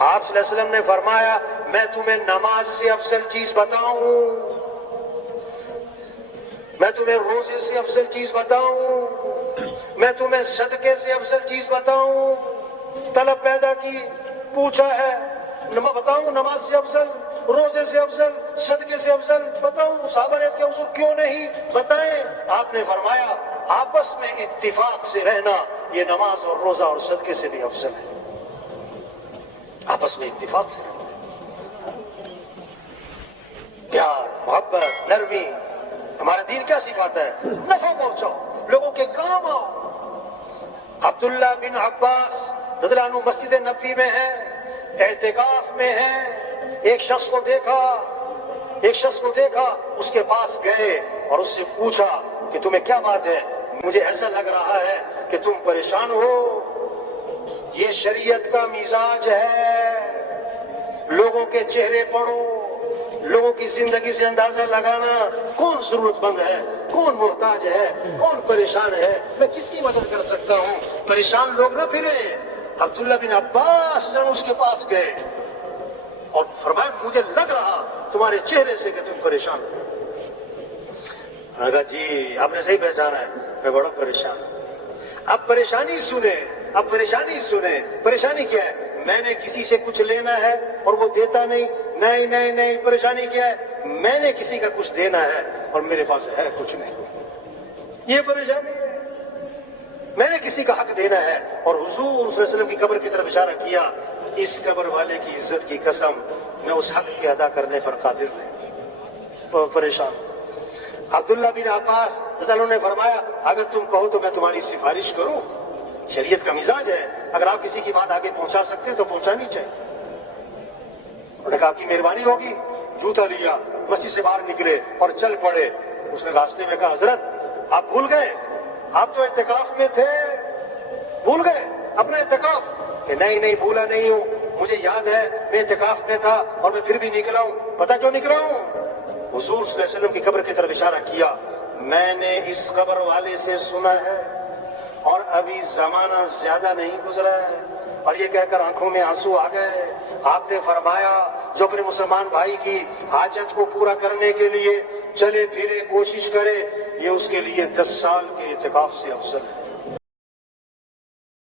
آپ صلی اللہ علیہ وسلم نے فرمایا میں تمہیں نماز سے افضل چیز بتاؤں، میں تمہیں روزے سے افضل چیز بتاؤں، میں تمہیں صدقے سے افضل چیز بتاؤں. طلب پیدا کی، پوچھا ہے بتاؤں نماز سے افضل، روزے سے افضل، صدقے سے افضل بتاؤں؟ صحابہ نے اس کے حضور کیوں نہیں بتائیں؟ آپ نے فرمایا آپس میں اتفاق سے رہنا یہ نماز اور روزہ اور صدقے سے بھی افضل ہے. آپس میں اتفاق سے رہنا، پیار، محبت، نرمی. ہمارا دین کیا سکھاتا ہے؟ نفع پہنچاؤ، لوگوں کے کام آؤ. عبداللہ بن عباس رضی اللہ عنہ مسجد نبوی میں ہے، اعتکاف میں ہے. ایک شخص کو دیکھا، اس کے پاس گئے اور اس سے پوچھا کہ تمہیں کیا بات ہے؟ مجھے ایسا لگ رہا ہے کہ تم پریشان ہو. یہ شریعت کا مزاج ہے، لوگوں کے چہرے پڑھو، لوگوں کی زندگی سے اندازہ لگانا کون ضرورت مند ہے، کون محتاج ہے، کون پریشان ہے، میں کس کی مدد کر سکتا ہوں. پریشان لوگ نہ پھرے. عبداللہ بن عباس اس کے پاس گئے اور فرمایا مجھے لگ رہا تمہارے چہرے سے کہ تم پریشان ہو. میں کہا جی آپ نے صحیح پہچانا ہے، میں بڑا پریشان ہوں. اب پریشانی سنیں. پریشانی کیا ہے؟ میں نے کسی سے کچھ لینا ہے اور وہ دیتا نہیں. پریشانی کیا ہے؟ میں نے کسی کا کچھ دینا ہے اور میرے پاس ہے کچھ نہیں. یہ پریشانی ہے. میں نے کسی کا حق دینا ہے اور حضور صلی اللہ علیہ وسلم کی قبر کی طرف اشارہ کیا، اس قبر والے کی عزت کی قسم میں اس حق کے ادا کرنے پر قادر نہیں. وہ پریشان. عبداللہ بن عباس رضی اللہ عنہ نے فرمایا اگر تم کہو تو میں تمہاری سفارش کروں. شریعت کا مزاج ہے، اگر آپ کسی کی بات آگے پہنچا سکتے تو پہنچانی چاہیے. انہوں نے کہا آپ کی مہربانی ہوگی. جوتا لیا، مسجد سے باہر نکلے اور چل پڑے. اس نے راستے میں کہا حضرت آپ بھول گئے، آپ تو اعتکاف میں تھے، بھول گئے اپنا اعتکاف؟ کہ نہیں بھولا نہیں ہوں، مجھے یاد ہے میں اعتکاف میں تھا اور میں پھر بھی نکلا ہوں. پتہ کیوں نکلا ہوں؟ حضور صلی اللہ علیہ وسلم کی قبر کی طرف اشارہ کیا، میں نے اس قبر والے سے سنا ہے اور ابھی زمانہ زیادہ نہیں گزرا ہے. اور یہ کہہ کر آنکھوں میں آنسو آ گئے. آپ نے فرمایا جو اپنے مسلمان بھائی کی حاجت کو پورا کرنے کے لیے چلے پھرے کوشش کرے، یہ اس کے لیے 10 سال کے اعتکاف سے افضل ہے.